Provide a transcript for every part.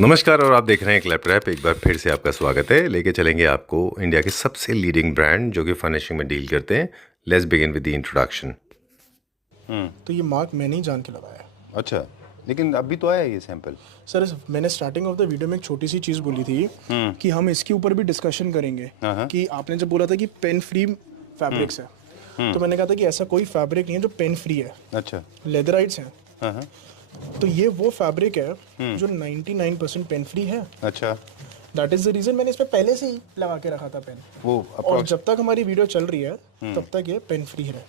नमस्कार और आप देख रहे हैं क्लैप रैप। एक बार फिर से आपका स्वागत है। लेके चलेंगे आपको इंडिया के सबसे लीडिंग ब्रांड जो कि फर्निशिंग में डील करते हैं। Let's begin with the introduction. तो ये मार्क मैंने ही जान के लगाया है। अच्छा, लेकिन अभी तो आया ये सैंपल। सर मैंने स्टार्टिंग ऑफ द वीडियो में एक छोटी सी चीज़ बोली थी कि हम इसके ऊपर भी डिस्कशन करेंगे कि आपने जब बोला था कि पेन फ्री फैब्रिक्स है, तो मैंने कहा था कि ऐसा कोई फैब्रिक नहीं है जो पेन फ्री है। अच्छा। लेदराइट्स हैं। हाँ। तो ये वो फैब्रिक है जो 99% पेन फ्री है। अच्छा। दैट इज द रीजन मैंने इस पे पहले से ही लगा के रखा था पेन। वो और जब तक हमारी वीडियो चल रही है तब तक ये पेन फ्री है।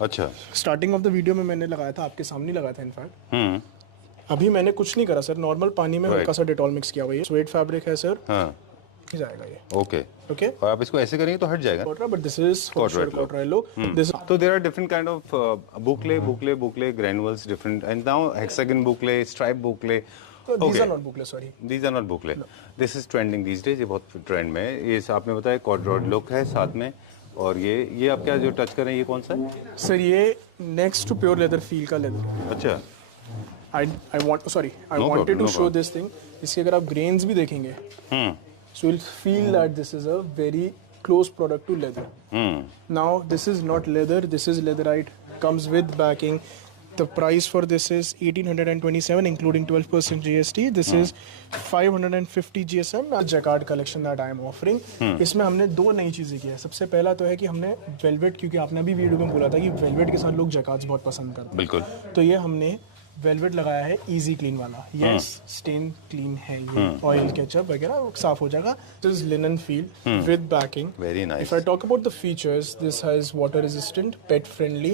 अच्छा। स्टार्टिंग ऑफ द वीडियो में मैंने लगाया था, आपके सामने लगाया था इनफैक्ट। अभी मैंने कुछ नहीं करा सर, नॉर्मल पानी में हल्का सा डेटॉल मिक्स किया हुआ है। स्वेट फैब्रिक है सर। हाँ। जाएगा ये। ओके। ओके। और आप इसको ऐसे करेंगे तो हट जाएगा। But this is cotrail look. This तो there are different kind of boucle granules different and now hexagon boucle, stripe boucle. these are not boucle, sorry. These are not boucle. This is trending these days. ये बहुत trend में है। ये आपने बताया कॉटराइल look है साथ में। और ये आप क्या जो टच कर रहे हैं ये कौन सा है? सर ये next to pure leather feel का लेदर। अच्छा। I wanted to show this thing. इसके अगर आप ग्रेन्स भी देखेंगे so you'll feel that this is a very close product to leather. Now this is not leather, this is leatherite, comes with backing. The price for this is 1827 including 12% GST. This is 550 GSM. Jacquard collection that I am offering. इसमें हमने दो नई चीज़ें की है। सबसे पहला तो है कि हमने वेलवेट, क्योंकि आपने अभी वीडियो में बोला था कि वेलवेट के साथ लोग जैकार्ड्स बहुत पसंद करते हैं। बिल्कुल। तो ये हमने वेलवेट लगाया है इजी क्लीन वाला। यस, स्टेन क्लीन है ये। ऑयल केचप वगैरह साफ हो जाएगा। This is linen feel with backing. Very nice. If I talk about the features, this has water resistant, pet friendly,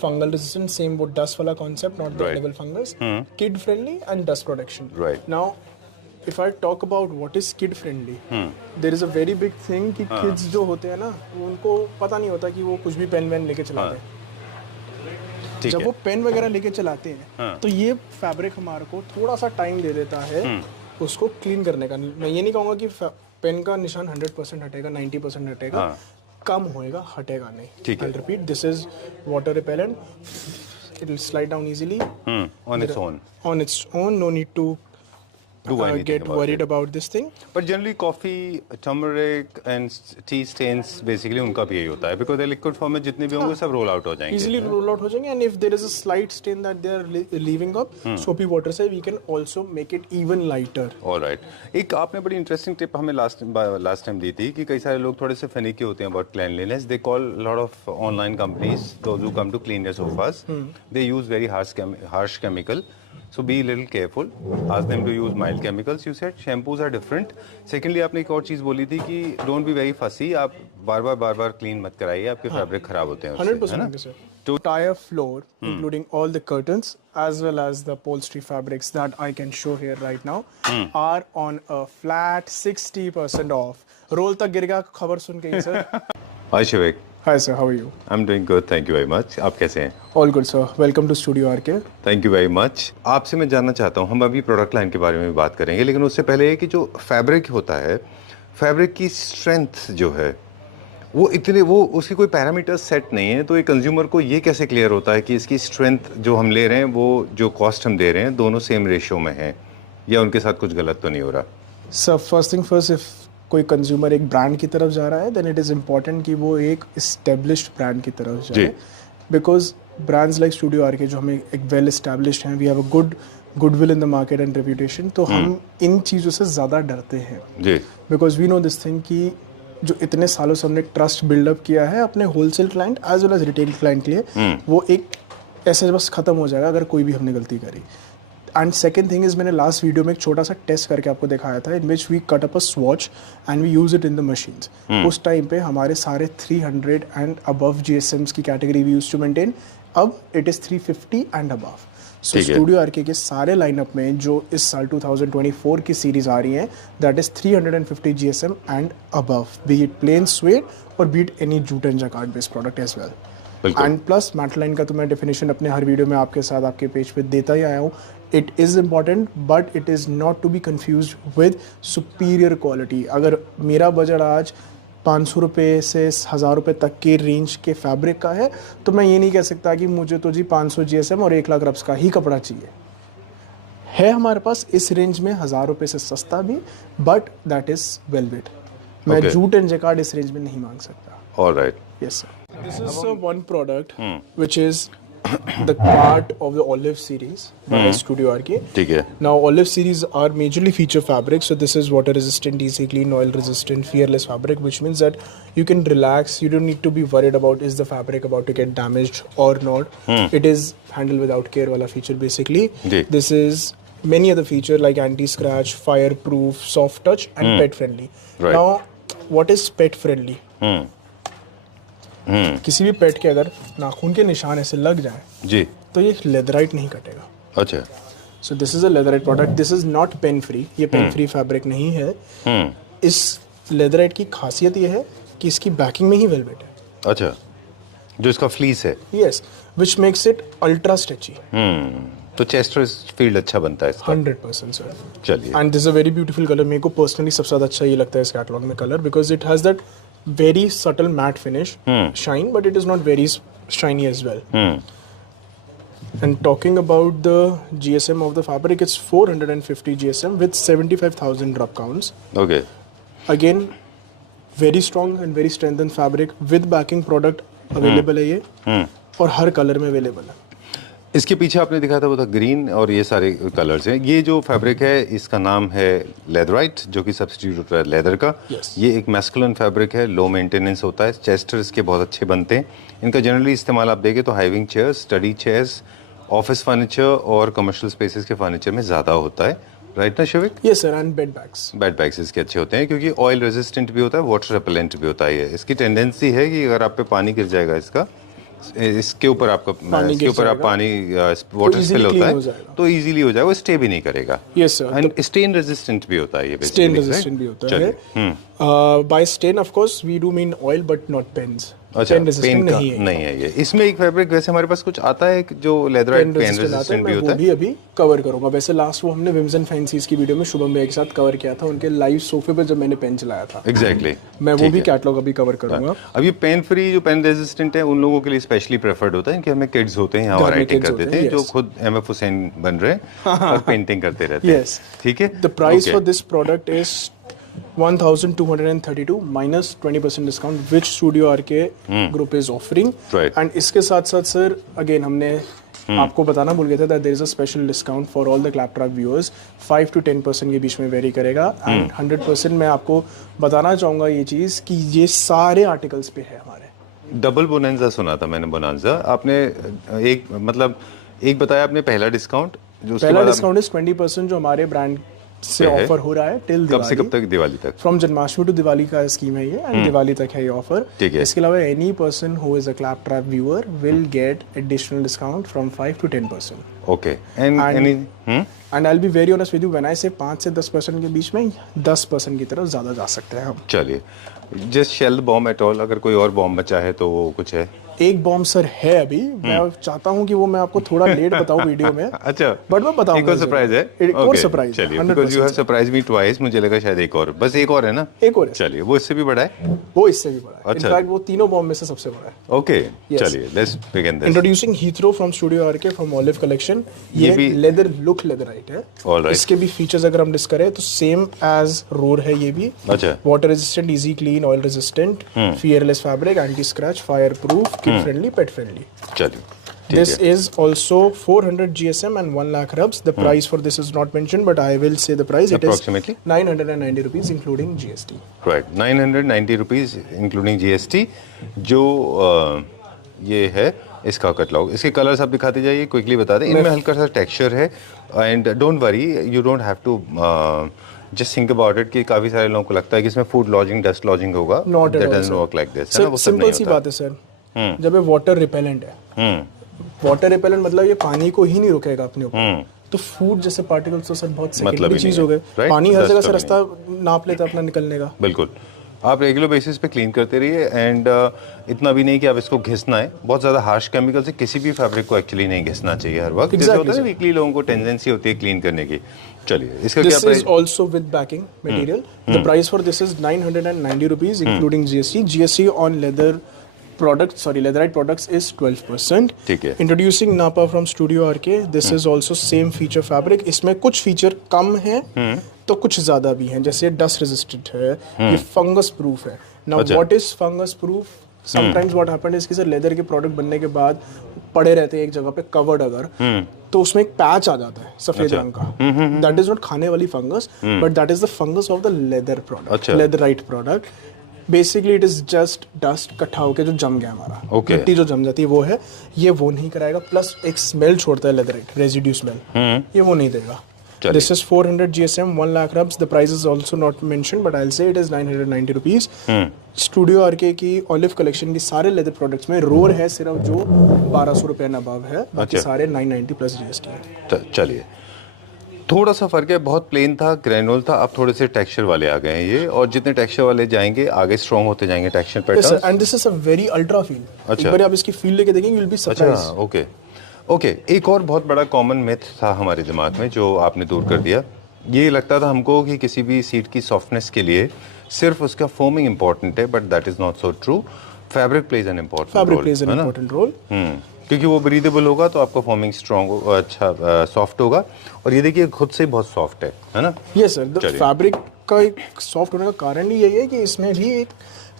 fungal resistant, same वो डस्ट वाला concept, not breathable fungus, kid friendly and dust protection. Right. Now if I talk about what is kid friendly, there is a very big thing कि kids जो होते हैं ना, उनको पता नहीं होता कि वो कुछ भी पेन वेन लेके चलाते हैं। जब वो पेन वगैरह लेके चलाते हैं तो ये फैब्रिक हमारे को थोड़ा सा टाइम दे देता है उसको क्लीन करने का। मैं ये नहीं कहूँगा कि पेन का निशान 100% हटेगा, 90% हटेगा, कम होएगा, हटेगा नहीं। I repeat, this is water repellent, it will slide down easily on its own, no need to get worried about this thing. But generally coffee, turmeric and tea stains basically उनका भी यही होता है because they liquid form में जितने भी होंगे सब roll out हो जाएंगे। Easily roll out हो जाएंगे, and if there is a slight stain that they are leaving up, soapy water से we can also make it even lighter. Alright. एक आपने बड़ी interesting tip हमें last time दी थी कि कई सारे लोग थोड़े से finicky होते हैं about cleanliness. They call a lot of online companies, those who come to clean their sofas, they use very harsh chemical. So be a little careful. Ask them to use mild chemicals. You said shampoos are different. Secondly, आपने एक और चीज़ बोली थी कि don't be very fussy. आप बार-बार clean मत कराइए, आपके फैब्रिक खराब होते हैं उससे, 100% sir. To entire floor, including all the curtains as well as the upholstery fabrics that I can show here right now, are on a flat 60% off. रोल तक गिर गया खबर सुन के ही sir. Hi Shivek. Hi sir, how are you? I'm doing good. Thank you very much. आप कैसे हैं? All good sir. Welcome to Studio RK. Thank you very much. आपसे मैं जानना चाहता हूँ, हम अभी प्रोडक्ट लाइन के बारे में भी बात करेंगे, लेकिन उससे पहले ये कि जो फैब्रिक होता है, फैब्रिक की स्ट्रेंथ जो है वो उसकी कोई पैरामीटर सेट नहीं है। तो एक कंज्यूमर को ये कैसे क्लियर होता है कि इसकी स्ट्रेंथ जो हम ले रहे हैं वो जो कॉस्ट हम दे रहे हैं दोनों सेम रेशियो में है या उनके साथ कुछ गलत तो नहीं हो रहा? Sir first thing first, if कोई कंज्यूमर एक ब्रांड की तरफ जा रहा है देन इट इज़ इम्पॉर्टेंट कि वो एक इस्टेब्लिश्ड ब्रांड की तरफ जाए, because brands like studio RK जो हमें एक वेल इस्टेब्लिश्ड हैं, we have a goodwill in the market and reputation, तो हम इन चीज़ों से ज़्यादा डरते हैं because we know this thing कि जो इतने सालों से हमने ट्रस्ट बिल्डअप किया है अपने wholesale client as well as retail client के लिए, वो एक ऐसे बस ख़त्म हो जाएगा अगर कोई भी हमने गलती करी। एंड सेकेंड थिंग इज़, मैंने लास्ट वीडियो में एक छोटा सा टेस्ट करके आपको दिखाया था in which we cut up a swatch and we use it in the machines. उस टाइम पे हमारे सारे 300 एंड अबव GSMs की category we use to maintain, अब it is 350 and above. So studio RK के सारे लाइनअप में जो इस साल 2024 की सीरीज आ रही है that is 350 GSM and above, be it plain sweat और be it any jute and jacquard based product as well. And plus Matline का तो मैं डेफिनेशन अपने हर वीडियो में आपके साथ आपके पेज पे देता ही आया हूँ। It is important but it is not to be confuse with superior quality. अगर मेरा बजट आज 500 रुपये से 1000 रुपये तक के रेंज के फैब्रिक का है तो मैं ये नहीं कह सकता कि मुझे तो जी 500 GSM और 1 लाख रब्स का ही कपड़ा चाहिए। है हमारे पास इस रेंज में 1000 रुपये से सस्ता भी, बट दैट इज वेलवेट। मैं Okay. जूट एंड जैकार्ड इस रेंज में नहीं मांग सकता। Alright. Yes, sir. This is one product which is the part of the Olive series by Studio RK. ठीक है। Now, Olive series are majorly feature fabric. So this is water resistant, easy clean, oil resistant, fearless fabric, which means that you can relax. You don't need to be worried about is the fabric about to get damaged or not. It is handle without care wala feature basically. Ji. This is many other feature like anti-scratch, fireproof, soft touch, and pet friendly. Right. Now, what is pet friendly? किसी भी पेट के अगर नाखून के निशान ऐसे लग जाए जी। तो ये लेदराइट नहीं कटेगा। अच्छा। So this is a leatherette product, this is not pain free, ये पेन फ्री फैब्रिक नहीं है। इस लेदराइट की खासियत ये है कि इसकी बैकिंग में ही वेलवेट है। अच्छा, जो इसका फ्लीस है। Yes, which makes it ultra stretchy. तो चेस्टर फील्ड अच्छा बनता है इसका। 100% सर। चलिए। And this a very beautiful colour. मेरे को पर्सनली सबसे ज्यादा अच्छा ये लगता है इस कैटलॉग में colour, because it has that very subtle matte finish, shine, but it is not very shiny as well. And talking about the GSM of the fabric, it's 450 GSM with 75,000 rub counts. Okay. Again, very strong and very strengthened fabric with backing product available है ये, और हर colour में available है। इसके पीछे आपने दिखाया था वो था ग्रीन, और ये सारे कलर्स हैं। ये जो फैब्रिक है इसका नाम है लेदराइट, जो कि सब्स्टिट्यूट होता है लेदर का। Yes. ये एक मैस्कुलिन फैब्रिक है, लो मेंटेनेंस होता है, चेस्टर इसके बहुत अच्छे बनते हैं। इनका जनरली इस्तेमाल आप देखें तो hiving chairs, study chairs, office furniture और कमर्शियल स्पेसेस के फर्नीचर में ज़्यादा होता है। राइट ना शिविक? Yes sir, and bed bags. Bed bags इसके अच्छे होते हैं क्योंकि ऑयल रेजिस्टेंट भी होता है, वाटर रिपेलेंट भी होता है। ये इसकी टेंडेंसी है कि अगर आप पे पानी गिर जाएगा इसके ऊपर आपका इसके ऊपर आप पानी वाटर easily स्पिल होता clean हो है जाएगा। तो इजीली हो जाएगा, वो स्टे भी नहीं करेगा। Yes sir. And stain resistant भी होता है ये Stain basically, resistant right? भी होता चलिए। है। By stain of course we do mean oil but not pens. अच्छा, Pen resistant पेन का नहीं है। नहीं है ये। इसमें एक फैब्रिक वैसे हमारे पास कुछ आता है जो लेदराइट पेन आता है, रेजिस्टेंट भी मैं होता वो है। भी अभी कवर करूंगा। वैसे लास्ट वो हमने विम्स एंड फैंसीज की वीडियो में शुभम भैया के साथ कवर किया था, उनके लाइव सोफे पे जब मैंने पेन चलाया था। एग्जैक्टली। मैं वो भी कैटलॉग अभी कवर करूंगा। अब ये पेन फ्री जो पेन रेजिस्टेंट है उन लोगों के लिए स्पेशली प्रेफर्ड होता है कि हमें किड्स होते हैं यहाँ घर में राइटिंग kids कर देते होते हैं, हैं, जो yes. खुद MF हुसैन बन रहे हैं और पेंटिंग करते रहते हैं। Yes. ठीक है। The price Okay. for this product is 1232 minus 20% discount which Studio RK group is offering. Right. And इसके साथ साथ सर अगेन हमने आपको बताना भूल गए थे that there is a special discount for all the Claptrap viewers, 5 to 10% के बीच में वेरी करेगा। एंड 100% मैं आपको बताना चाहूँगा ये चीज़ कि ये सारे आर्टिकल्स पे है हमारे। डबल बोनांजा सुना था मैंने। बोनांजा आपने एक मतलब एक बताया आपने पहला डिस्काउंट, जो उसके पहला बाद डिस्काउंट इज 20% जो हमारे ब्रांड से पे है। ऑफर हो रहा है टिल कब से कब तक? दिवाली तक। फ्रॉम जन्माष्टमी टू दिवाली का स्कीम है ये, एंड दिवाली तक है ये ऑफर। ठीक है। इसके अलावा any person who is a Claptrap viewer will get additional discount from 5 to 10%। Okay. And any and I will be very honest with you, when I say 5 से 10% के बीच में 10% की तरफ ज़्यादा जा सकते हैं हम। चलिए, just shell the bomb at all. अगर कोई और बॉम्ब बचा है तो वो कुछ है? एक बॉम्ब सर है अभी, मैं चाहता हूँ कि वो मैं आपको थोड़ा लेट बताऊँ वीडियो में। अच्छा, बट मैं बताऊंगा। एक और सरप्राइज है? एक और Okay, सरप्राइज। चलिए, because you have surprise me twice, मुझे लगा शायद एक और, बस एक और है ना? एक और है। चलिए, वो इससे भी बड़ा है? वो इससे भी बड़ा है। अच्छा। इनफैक्ट वो तीनों बॉम्ब में से सबसे बड़ा है। Okay, Yes. चलिए, let's begin this. Introducing Heathrow from studio RK from olive collection. ये ये भी लेदर लुक लेदराइट है। Alright. इसके भी फीचर्स अगर हम डिस्कस करें तो सेम एज रोर है ये भी। अच्छा। Water resistant, easy clean, oil resistant, fearless fabric, anti scratch, fire proof, kid friendly, pet friendly. चलिए, ठीक This है। is also 400 GSM and 1 lakh rubs. The price for this is not mentioned, but I will say the price. It is Approximately? 990 rupees including GST. Right, 990 rupees including GST। जो ये है इसका catalogue. इसके colours आप दिखाते जाइए, quickly बता दें। इनमें हल्का सा टेक्सचर है, and don't worry, you don't have to just think about it कि काफ़ी सारे लोगों को लगता है कि इसमें फूड लॉजिंग, डस्ट लॉजिंग होगा। Not at that all, doesn't sir. Work like this. Sir वो सब सिंपल नहीं सी होता। बात है सर, जब ये वाटर रिपेलेंट है, वाटर रिपेलेंट मतलब ये पानी को ही नहीं रुकेगा अपने ऊपर, तो फूड जैसे पार्टिकल्स तो सर बहुत मतलब सेकेंडरी ही चीज नहीं हो है, गए। right? पानी हर Dust जगह का से भी रास्ता नाप लेता है अपना निकलने का। बिल्कुल, आप रेगुलर बेसिस पे क्लीन करते रहिए, एंड इतना भी नहीं कि आप इसको घिसना है। बहुत ज़्यादा हार्श केमिकल से किसी भी फैब्रिक को एक्चुअली नहीं घिसना चाहिए हर वक्त। जैसे होता है वीकली लोगों को टेंडेंसी होती है क्लीन करने की। चलिए, इसका क्या This is price? also with backing material. The price for this is 990 rupees including GST. GST on leather leatherite products is 12%. ठीक है। Introducing Napa from Studio RK. This is also same feature fabric. इसमें कुछ feature कम है तो कुछ ज़्यादा भी हैं, जैसे डस्ट रेजिस्टेंट है, ये फंगस प्रूफ है. Now what is fungus proof? Sometimes what happened is कि सर लेदर के प्रोडक्ट बनने के बाद पड़े रहते हैं एक जगह पे कवर्ड अगर, तो उसमें एक पैच आ जाता है सफेद रंग का. दैट इज नॉट खाने वाली fungus, but that is the fungus of the leather product, leatherette product. Basically it is just dust इकट्ठा होकर जो जम गया हमारा, मिट्टी जो जम जाती है वो है, ये वो नहीं कराएगा. प्लस एक स्मेल छोड़ता है लेदराइट, रेजिड्यू स्मेल, ये वो नहीं देगा. This is 400 GSM, 1 lakh rubs. The price is also not mentioned, but I'll say it is 990 rupees. Studio RK की Olive collection की सारे leather products में रोर है सिर्फ जो 1200 रुपये अबव है, बाकी सारे 990 प्लस GST है. चलिए, थोड़ा सा फर्क है, बहुत प्लेन था, ग्रेनुल था, अब थोड़े से टेक्सचर वाले आ गए हैं ये, और जितने टेक्सचर वाले जाएंगे आगे स्ट्रॉन्ग होते जाएंगे texture pattern. And this is a very ultra feel. एक बार आप इसकी फील लेके देखेंगे, you will be surprised. Okay, एक और बहुत बड़ा कॉमन मिथ था हमारे दिमाग में जो आपने दूर कर दिया. ये लगता था हमको कि किसी भी सीट की सॉफ्टनेस के लिए सिर्फ उसका फोमिंग इंपॉर्टेंट है, but that is not so true. Fabric plays an important role, क्योंकि वो ब्रीदेबल होगा तो आपका फॉर्मिंग स्ट्रॉन्ग, अच्छा सॉफ्ट होगा. और ये देखिए खुद से बहुत सॉफ्ट है ना. यस सर, फैब्रिक का एक सॉफ्ट होने का कारण ही यही है कि इसमें भी एक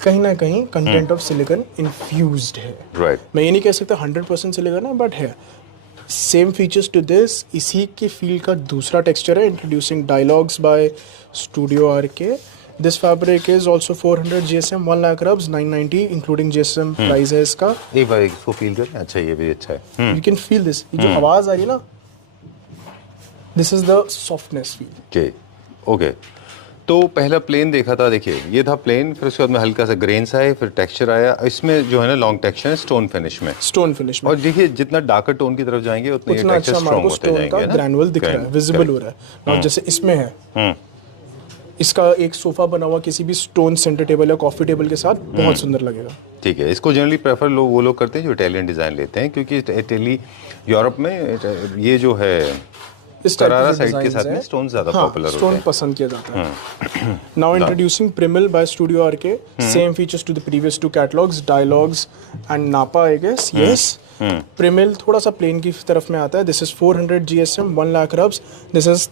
कहीं ना कहीं कंटेंट ऑफ सिलिकॉन इन्फ्यूज्ड है. राइट, मैं ये नहीं कह सकता 100% सिलिकॉन है, बट है. सेम फीचर्स टू दिस, इसी के फील का दूसरा टेक्सचर है. Introducing dialogues by studio RK. This fabric is also 400 GSM, 1 lakh rubs, 990 including GSM price है इसका. एक बार इसको फील करें. अच्छा, ये भी अच्छा है. यू कैन फील दिस, जो आवाज आ रही है ना, this is the softness feel. Okay, तो पहला प्लेन देखा था, देखिए ये था प्लेन, फिर उसके बाद में हल्का सा ग्रेन्स आए, फिर टेक्सचर आया. इसमें जो है ना लॉन्ग टेक्सचर है, स्टोन फिनिश में. और देखिए जितना डार्कर टोन की तरफ जाएंगे उतना टेक्सचर स्ट्रांग होते जाएंगे ना. ग्रैनुअल दिख रहा है, विजिबल हो रहा है. और जैसे इसमें है, इसका एक सोफा बना हुआ किसी भी स्टोन सेंटर टेबल या कॉफी टेबल के साथ बहुत सुंदर लगेगा. ठीक है, इसको जनरली प्रेफर वो लोग करते हैं जो इटालियन डिजाइन लेते हैं, क्योंकि इटली यूरोप में ये जो है करारा साइड के साथ में स्टोन ज्यादा पॉपुलर होते हैं, स्टोन पसंद किया जाता है. Now introducing Primel by studio RK. Same features to the previous two catalogues, dialogues and napa I guess. Yes, Primel थोड़ा सा प्लेन की तरफ में आता है. This is 400 GSM, 1 lakh rubs. This is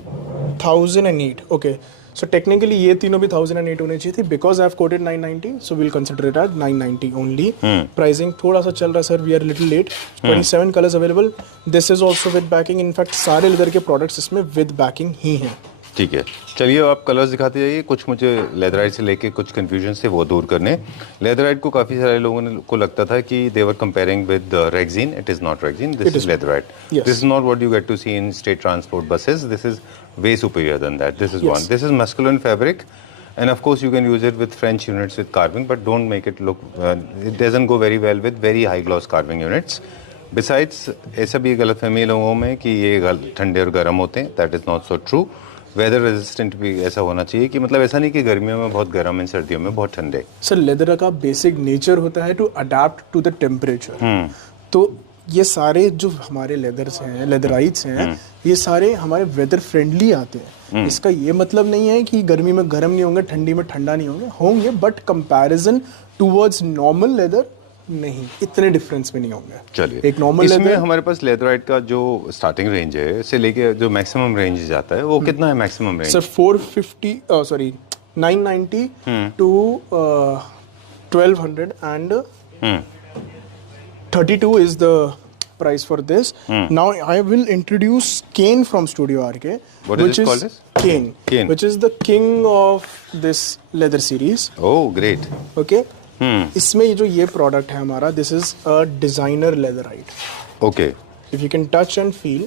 1008. Okay, so technically ये तीनों भी 1008 होने चाहिए थी. Because I have quoted 990, so we'll consider it at 990 only. Pricing थोड़ा सा चल रहा है sir, we are little late. 27 colours available. This is also with backing. In fact सारे लेदर के प्रोडक्ट्स इसमें विद बैकिंग ही हैं. ठीक है, चलिए आप कलर्स दिखाते जाइए. कुछ मुझे लेदराइट से लेके कुछ कंफ्यूजन थे वो दूर करने. लेदराइट को काफ़ी सारे लोगों को लगता था कि they were comparing with rexine. It is not rexine, this is leatherite. This is not what you get to see in state transport buses. This is way superior than that. This is one. This is masculine fabric, and of course you can use it with French units with carving, but don't make it look. It doesn't go very well with very high gloss carving units. Besides, ऐसा भी गलतफहमी लोगों में कि ये ठंडे और गर्म होते हैं. That is not so true. Weather resistant भी ऐसा होना चाहिए कि मतलब ऐसा नहीं कि गर्मियों में बहुत गर्म है, सर्दियों में बहुत ठंडे. सर लेदर का बेसिक नेचर होता है to adapt to the temperature. तो ये सारे जो हमारे लेदर्स हैं, लेदराइट्स हैं, ये सारे हमारे वेदर फ्रेंडली आते हैं. इसका ये मतलब नहीं है कि गर्मी में गर्म नहीं होंगे, ठंडी में ठंडा नहीं होंगे, but comparison towards normal leather नहीं, इतने डिफरेंस में नहीं होंगे. चलिए, एक नॉर्मल इसमें लेदर, हमारे पास लेदराइट का जो स्टार्टिंग रेंज है से लेके जो मैक्सिमम रेंज जाता है वो कितना है maximum range? Sir 990 to 1200 and 32 is the price for this. Now I will introduce Kane from Studio RK. What is it called? Kane, which is the king of this leather series. Oh, great. Okay. इसमें जो ये product है हमारा, this is a designer leatherite. Okay. If you can touch and feel,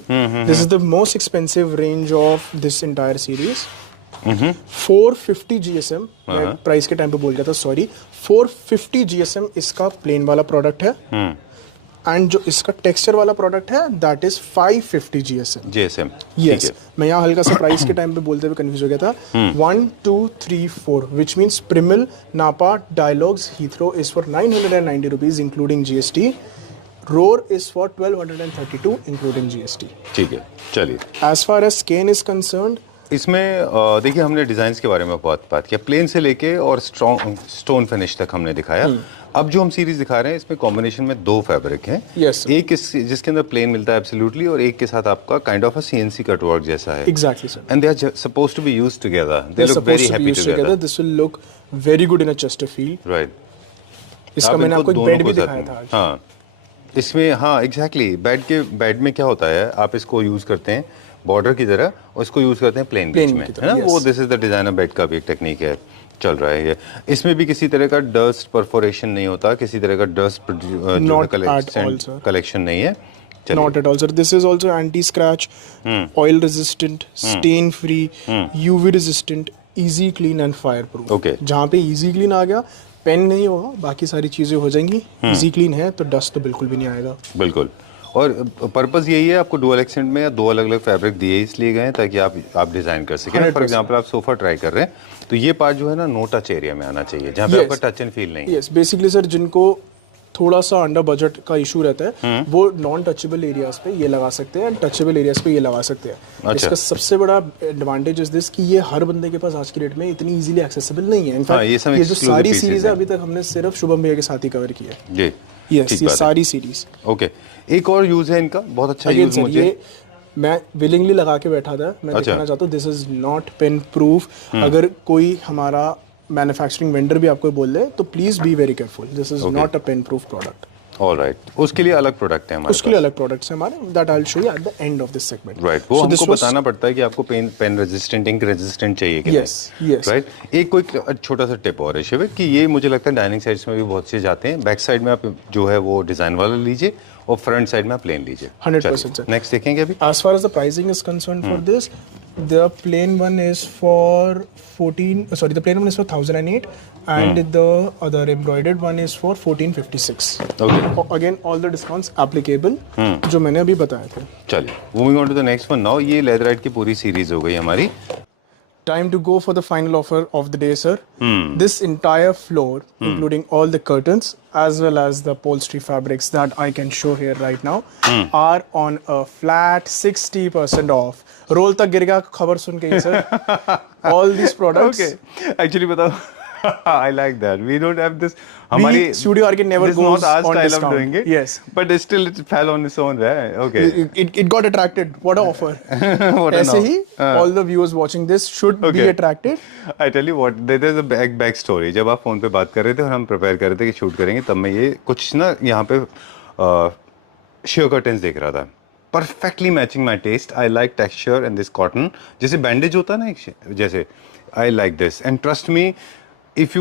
this is the most expensive range of this entire series. 450 GSM, मैं price के time पे बोल गया था, सॉरी. 450 GSM इसका प्लेन वाला प्रोडक्ट है. एंड जो इसका टेक्सचर वाला प्रोडक्ट है दैट इज 550 GSM. यस, मैं यहाँ हल्का सा प्राइस के टाइम पे बोलते हुए कंफ्यूज हो गया था. 1 2 3 4 which means Primel, Napa, Dialogues, Heathrow is for 990 rupees including GST. Roar is for 1232 including GST. ठीक है, चलिए. As far as Kane is concerned, इसमें देखिए हमने डिजाइन्स के बारे में बहुत बात किया, प्लेन से लेके और स्ट्रॉन्ग स्टोन फिनिश तक हमने दिखाया। अब जो हम सीरीज दिखा रहे हैं इसमें कॉम्बिनेशन में 2 फैब्रिक हैं। Yes, sir. एक जिसके अंदर प्लेन मिलता है एब्सोल्युटली, और एक के साथ आपका kind of a CNC cutwork जैसा है। Exactly, sir. And they are supposed to be used together, they They're look supposed very to be happy used together. Together. This will look very good in a chester feel. Right, इसका मैंने आपको एक bed भी दिखाया था आज। हाँ, इसमें हाँ एग्जैक्टली बेड में क्या होता है, आप इसको यूज करते हैं बॉर्डर की तरह और इसको यूज करते हैं प्लेन बीच Plain में, की है तरह, ना। yes. वो this is the designer bed का भी एक टेक्निक है, चल रहा है ये। इसमें भी किसी तरह का डस्ट परफोरेशन नहीं होता, किसी तरह का dust Not at all, sir. Collection नहीं है। Not at all, sir. This is also anti-scratch, oil resistant, stain free, UV resistant, easy clean and fireproof. Okay. जहाँ पे easy clean आ गया, पेन नहीं होगा, बाकी सारी चीजें हो जाएंगी। easy clean है तो डस्ट तो बिल्कुल भी नहीं आएगा। बिल्कुल, और पर्पस यही है, आपको डुअल एक्सेंट में 2 अलग अलग फैब्रिक दिए इसलिए गए हैं ताकि आप डिजाइन कर सकें। 100%. फॉर एग्जांपल आप सोफा ट्राई कर रहे हैं तो ये पार्ट जो है ना नो टच एरिया में आना चाहिए, जहाँ पे Yes. आपका टच एंड फील नहीं है। यस, बेसिकली सर जिनको थोड़ा सा अंडर बजट का इशू रहता है वो नॉन टचेबल एरियाज पे ये लगा सकते हैं, टचेबल एरियाज पे ये लगा सकते हैं। अच्छा। इसका सबसे बड़ा एडवांटेज इज दिस कि ये हर बंदे के पास आज की डेट में इतनी इजीली एक्सेसिबल नहीं है। हाँ, इनफैक्ट ये सब ये जो exclusive सारी pieces सीरीज है हैं। अभी तक हमने सिर्फ शुभम भैया के साथ ही कवर की है। जी, यस, ठीक ये बात है। सारी सीरीज। ओके, एक और यूज है इनका, बहुत अच्छा अगेन यूज सर मुझे। ये मैं विलिंगली लगा के बैठा था, मैं अच्छा। दिखाना चाहता हूँ this is not pen proof. अगर कोई हमारा मैन्युफैक्चरिंग वेंडर भी आपको बोल दे तो please be very careful, this is not a pen proof product. Alright, उसके लिए अलग प्रोडक्ट है हमारे उसके लिए अलग प्रोडक्ट्स हैं हमारे, that I will show you at the end of this segment. Right, वो हमको बताना पड़ता है कि आपको पेन रेजिस्टेंट, इंक रेजिस्टेंट चाहिए कि Yes, yes. राइट। एक कोई छोटा सा टिप और है शिविक कि ये मुझे लगता है डाइनिंग साइड्स में भी बहुत से जाते हैं। बैक साइड में आप जो है वो डिजाइन वाला लीजिए और फ्रंट साइड में आप प्लेन लीजिए। 100% sir. नेक्स्ट देखेंगे अभी। As far as the pricing is concerned for this, the plain one is for 1008 and the other embroidered one is for 1456. Okay, Again all the discounts applicable जो मैंने अभी बताए थे। चलिए moving on to the next one now. ये leatherite की पूरी series हो गई हमारी। Time to go for the final offer of the day, sir. This entire floor, including all the curtains as well as the upholstery fabrics that I can show here right now, are on a flat 60% off. रोल तक गिर गया खबर सुन के ही सर। All these products. Okay, actually बताओ, I like that. We don't have this. हमारी Studio RK never this is goes not our on style discount. of doing it. Yes. But still it fell on its own, right? Okay. It got attracted. What a offer. What a ऐसे now. He all the viewers watching this should be Okay. attracted. I tell you what, there is a back story. जब आप phone पे बात कर रहे थे और हम प्रिपेयर कर रहे थे कि शूट करेंगे, तब मैं ये कुछ ना यहाँ पे शेयर कर्टन्स देख रहा था। Perfectly matching my taste. I like texture and this cotton, जैसे बैंडेज होता है ना एक जैसे, I like this and trust me, if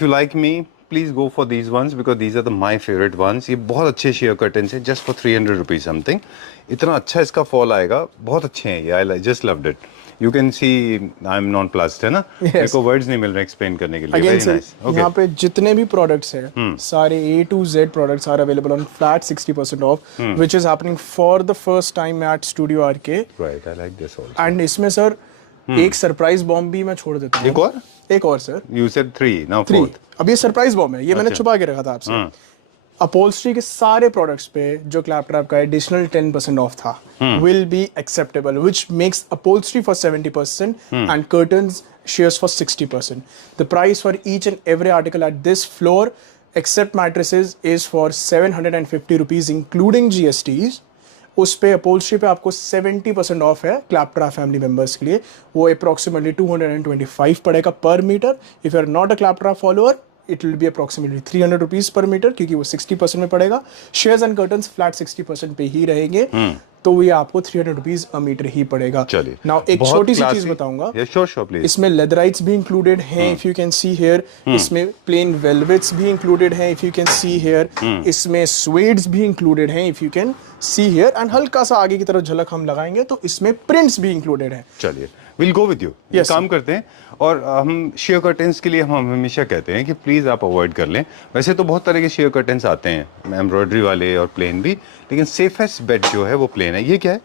you like me, please go for these ones because these are my favorite ones. ये बहुत अच्छे share curtains हैं, just for 300 rupees something. इतना अच्छा इसका फॉल आएगा, बहुत अच्छे हैं ये। I just loved it. You can see I'm non-plussed, है ना। मेरे को वर्ड्स नहीं मिल रहे एक्सप्लेन करने के लिए। Again Very sir, nice. Okay. यहाँ पे जितने भी प्रोडक्ट्स हैं सारे A to Z products are available on flat 60% off, which is happening for the first time at Studio RK. Right, I like this also. And इसमें sir एक surprise bomb भी मैं छोड़ देता हूँ। एक और sir, You said 3, now 3। 4th. अब ये सरप्राइज बॉम्ब है, ये मैंने छुपा के रखा था आपसे। अपहोल्स्ट्री के सारे प्रोडक्ट्स पे जो क्लैपट्रैप का एडिशनल 10% ऑफ था will be acceptable, which makes upholstery for 70% and curtains shares for 60%. The price for each and every article at this floor except mattresses is for 750 rupees including GSTs. उस पे upholstery पे आपको 70% of है क्लैपट्रैप family members के लिए। वो approximately 225 पड़ेगा पर metre. If you are not a Claptrap follower it will be approximately 300 rupees पर मीटर, क्योंकि वो 60% में पड़ेगा। शेयर्स एंड कर्टन्स फ्लैट 60% पे ही रहेंगे, तो ये आपको 300 रुपीज अ मीटर ही पड़ेगा। चलिए, नाउ एक बहुत छोटी सी classy. चीज बताऊंगा। Yes, sure, please. इसमें लेदराइट्स भी इंक्लूडेड हैं, if you can see here. इसमें प्लेन वेलवेट्स भी इंक्लूडेड हैं, if you can see here. इसमें स्वेड्स भी इंक्लूडेड हैं, if you can see here. And हल्का सा आगे की तरफ झलक हम लगाएंगे तो इसमें प्रिंट्स भी इंक्लूडेड हैं। चलिए, will go with you. Yes, काम करते हैं, और हम शेयर कर्टन्स के लिए हम हमेशा कहते हैं कि प्लीज़ आप अवॉइड कर लें। वैसे तो बहुत तरह के शेयर कर्टन्स आते हैं, एम्ब्रॉयडरी वाले और प्लेन भी, लेकिन सेफेस्ट बेट जो है वो प्लेन है। ये क्या है?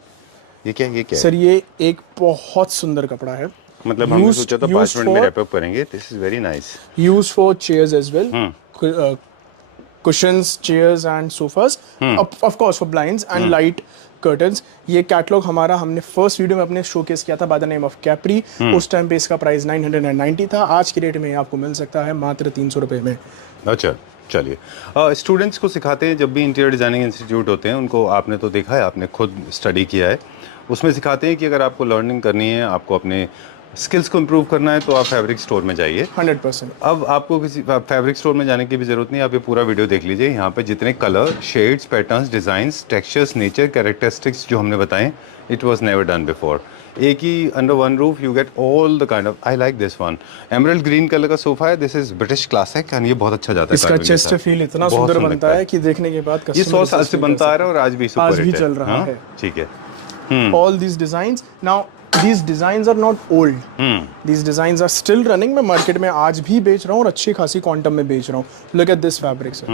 ये क्या है? सर ये एक बहुत सुंदर कपड़ा है। मतलब हमने सोचा था 5 मिनट में रैप अप करेंगे। This is very nice. Used for chairs as well, cushions, chairs and sofas, of course for blinds and light curtains. ये कैटलॉग हमारा हमने फर्स्ट वीडियो में अपने शोकेस किया था by the name of Capri. उस टाइम पे इसका प्राइस 990 था, आज की डेट में आपको मिल सकता है मात्र 300 रुपये में। अच्छा, चलिए। स्टूडेंट्स को सिखाते हैं जब भी इंटीरियर डिजाइनिंग इंस्टीट्यूट होते हैं, उनको आपने तो देखा है, आपने खुद स्टडी किया है, उसमें सिखाते हैं कि अगर आपको लर्निंग करनी है, आपको अपने स्किल्स को इम्प्रूव करना है, तो आप फैब्रिक स्टोर में जाइए। 100%। अब आपको किसी फैब्रिक स्टोर में जाने की भी ज़रूरत नहीं, आप ये पूरा वीडियो देख लीजिए। यहाँ पे जितने colour, shades, patterns, designs, textures, nature, characteristics जो हमने बताएं, it was never done before. एक ही under one roof you get all the kind of, I like this one, emerald green colour का सोफा है, this is British classic and ये बहुत अच्छा जाता है। इसका चेस्ट फील इतना सुंदर बनता है कि देखने के बाद ये 100 साल से बनता आ रहा है और आज भी सुपर हिट है। चल रहा है। ठीक है। All these designs now, these designs are not old. These designs are still running. मैं मार्केट में आज भी बेच रहा हूँ और अच्छी खासी क्वांटम में बेच रहा हूँ। Look at this fabric sir.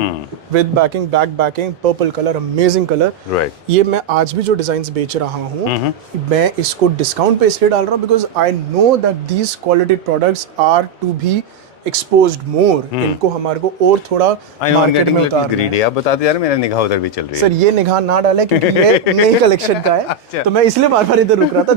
With backing, back backing, purple color, amazing color. Right. ये मैं आज भी जो डिजाइन्स बेच रहा हूँ, मैं इसको डिस्काउंट पे इसलिए डाल रहा हूँ because I know that these quality products are to be exposed more. इनको हमारे को और थोड़ा मार्केट में उतारना है। आप बताते यार, मेरा निगाह उधर भी चल रही है। सर ये निगाह ना डाले क्योंकि ये नई कलेक्शन का है, तो मैं इसलिए बार-बार इधर रुक रहा था।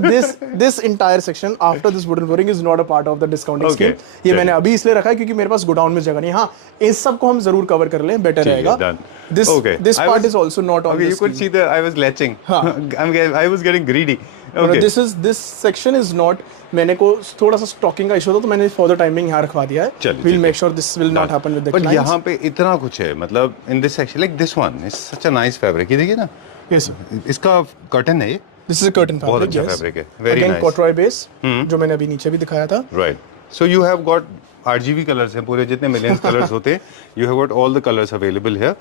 This entire section after this wooden flooring is not a part of the discounting scheme. ये मैंने अभी इसलिए रखा है क्योंकि मेरे पास गोडाउन में जगह नहीं है। हाँ, इस सब को हम जरूर कवर कर लें, बेटर रहेगा। This part is also not on Okay, this you could see that I was latching. I was getting greedy. Okay. This section is not, मैंने को थोड़ा सा स्टॉकिंग का इशू था तो मैंने फॉर द टाइमिंग यहाँ रखवा दिया है। We'll make sure this will not happen with the clients. But यहाँ पे इतना कुछ है, मतलब in this section, like this one is such a nice fabric. ये देखिए ना, Yes sir. इसका कर्टन है ये, This is a curtain fabric. बहुत अच्छा yes. फैब्रिक है, very Again nice. corduroy base, जो मैंने अभी नीचे भी दिखाया था। Right. So you have got RGB colors हैं, पूरे जितने millions colors होते हैं, you have got all the colors available here,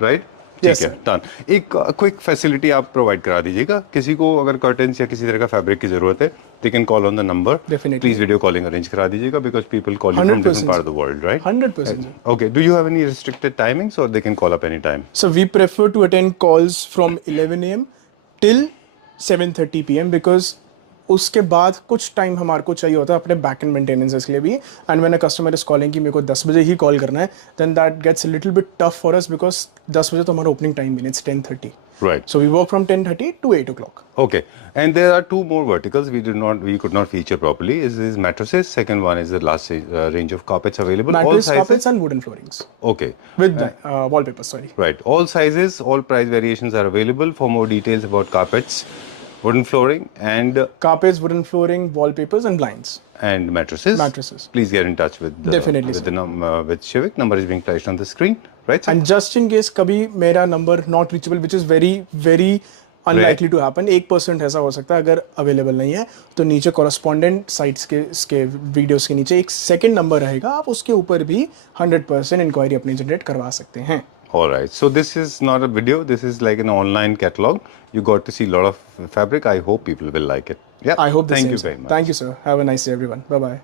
right? ठीक Yes, है, डन। एक क्विक फैसिलिटी आप प्रोवाइड करा दीजिएगा, किसी को अगर कर्टन्स या किसी तरह का फैब्रिक की जरूरत है, they can call on the number. Definitely. Please video calling arrange करा दीजिएगा because people call you from different part of the world, right? 100%. Okay, do you have any restricted timings or they can call up anytime? So we prefer to attend calls from 11 a.m. till 7:30 p.m. because उसके बाद कुछ time हमारे को चाहिए होता है अपने back and maintenance के लिए भी। And when a customer is calling कि मेरे को 10 बजे ही कॉल करना है, then that gets a little bit tough for us because 10 बजे तो हमारा ओपनिंग टाइम भी, it's 10:30. Right. So we work from 10:30 to 8 o'clock. Okay, and there are two more verticals we could not feature properly. Is mattresses. Second one is the last range of carpets available. Mattress, all sizes. carpets and wooden floorings. Okay. With wallpapers, sorry. Right. All sizes, all price variations are available. For more details about carpets, wooden flooring, and Carpets, wooden flooring, wallpapers and blinds. mattresses. Mattresses. Please get in touch with Definitely, with Shivik. Number is being flashed on the screen. Right. Sir? And just in case कभी मेरा number not reachable which is very very unlikely to happen, 1% ऐसा हो सकता है अगर available नहीं है, तो नीचे कॉरेस्पॉन्डेंट साइट्स के वीडियोस के नीचे एक सेकंड नंबर रहेगा, आप उसके ऊपर भी 100% इंक्वायरी अपनी जनरेट करवा सकते हैं। All right. So this is not a video. This is like an online catalog. You got to see a lot of fabric. I hope people will like it. Yeah. I hope the Thank same, you sir. very much. Thank you, sir. Have a nice day, everyone. Bye bye.